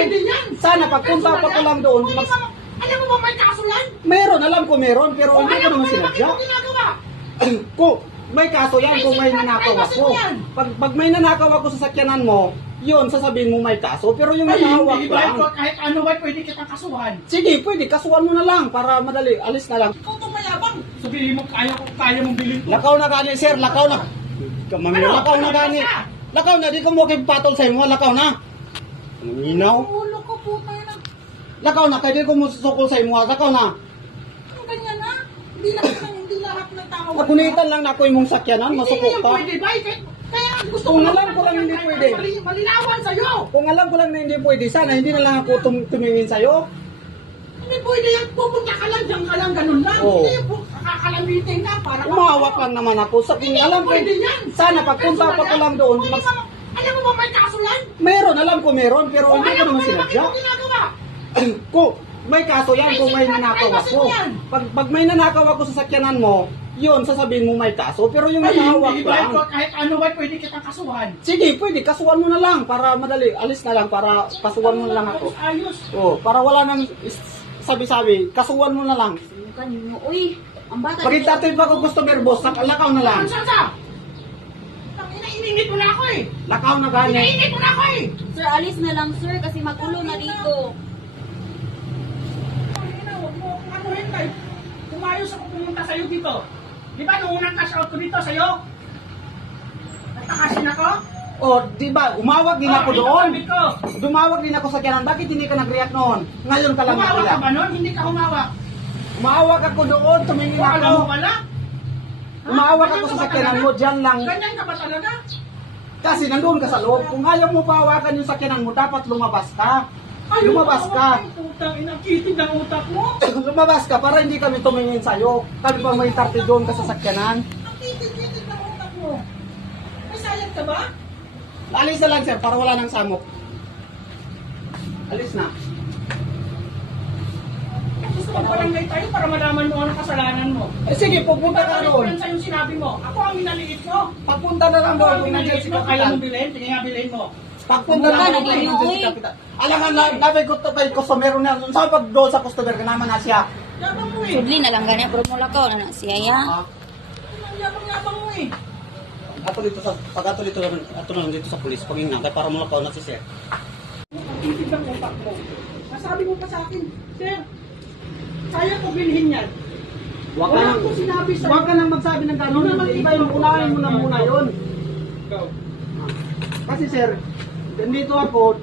pwede yan. Sana pagpunta pa ko lang doon. Alam mo ba may kaso yan? Meron, alam ko meron, pero hindi ko naman sinadya. Bakit mo ginagawa? Kung may kaso yan kung may nanakaw ako. Pag may nanakaw ako sa sakyanan mo, yun, sasabihin mo may kaso. Pero yung nanahawak hindi lang. ba kahit ano ba pwede kitang kasuhan? Sige, pwede, kasuhan mo na lang para madali. Alis na lang. Ikaw itong mayabang. Sabihin mo, kaya mong bilhin ko. Lakaw na gani, sir, lakaw na. Lakaw na gani. Lakaw na, di ka mo kay patol sa imo, lakaw na. Minaw. Ulo ko, puta na. Lakaw na, kaya di ko mo susukol sa imo, lakaw na. Ang ganyan na. Hindi lahat ng tao. Magunitan lang na ako imong sakyanan, Hindi masukok na ka. pwede ba? Kaya gusto Kung ko alam ko lang hindi pwede. Malinawan sa'yo. Kung alam ko lang na hindi pwede, sana hindi na lang ako tumingin sa'yo. Hindi pwede yan. Pupunta ka lang, diyan ka lang, ganun lang. Oo. Hindi po, kakalamitin na. Para Umawak lang naman ako. Hindi Alam ko, pwede yan. sana pagpunta pa ko lang doon. Alam mo ba may kaso yan? Meron, alam ko meron, pero hindi ko naman Bakit sinadya. mo ginagawa? Kung may kaso yan kung may nanakaw ako. Pag may nanakaw ako sa sakyanan mo, yun, sasabihin mo may kaso. Pero yung nanahawak Hindi ba? lang. Kahit ano ba pwede kitang kasuhan? Sige, pwede, kasuhan mo na lang para madali. Alis na lang para kasuhan mo na lang ako. Ayos. Oh, para wala nang sabi-sabi, kasuhan mo na lang. Kanino, uy, ang bata. Pag itatid pa ako customer boss, lakaw na lang. Sa? Inainit mo na ako eh. Lakaw na gani. Inainit mo na ako eh. Sir, alis na lang, sir, kasi magulo na dito. Huwag mo ano hintay. Umayos ako pumunta sa'yo dito. Di ba nung unang cash out ko dito sa'yo? Nagtakasin ako? Oh, di ba, umawag din ako doon. Ito, ko. Dumawag din ako sa kyanan. Bakit hindi ka nag-react noon? Ngayon ka lang Humawak ka nag-react. ba nun? Hindi ka humawak. Umawag ako doon, tumingin Wala mo ako. pala? Umawag Ganyan ako ka sa ba sakyanan talaga? mo, dyan lang. Ganyan ka ba talaga? Kasi nandun ka sa loob. Kung ayaw mo pahawakan yung sakyanan mo, dapat lumabas ka. Lumabas ka. Putang ina, kitid ng utak mo. Lumabas ka para hindi kami tumingin sa'yo. Kami pa may tarti doon ka sa sakyanan. Ang kitid ng utak mo. May sayang ka ba? Alis na lang sir, para wala nang samok. Alis na. Gusto ko barangay tayo para malaman mo ang kasalanan mo. Eh sige, pupunta ka doon. Sa yung sinabi mo. Ako ang minaliit mo. Pagpunta na lang Ako doon ang kung nandiyan minaliit si mo. Kaya Kapitan. mong bilhin. Sige nga bilhin mo. Pagpunta na lang doon kung nandiyan si Kapitan. Alam nga, nabigot to kay customer na. Sa pag doon sa customer ka naman na siya. Yabang mo eh. Sudli na lang ganyan, pero mula ka, na siya, ya. Yabang mo eh. Ato dito sa ato na lang dito sa pulis pag ingnan kay para mo lakaw na si sir. Ang kitid ng utak mo. Masabi mo pa sa akin, Sir, kaya ko bilhin yan. Wala ko sinabi sa'yo. Huwag ka nang magsabi ng gano'n. Iba yung unahin mo na muna yun. Kasi sir, nandito ako,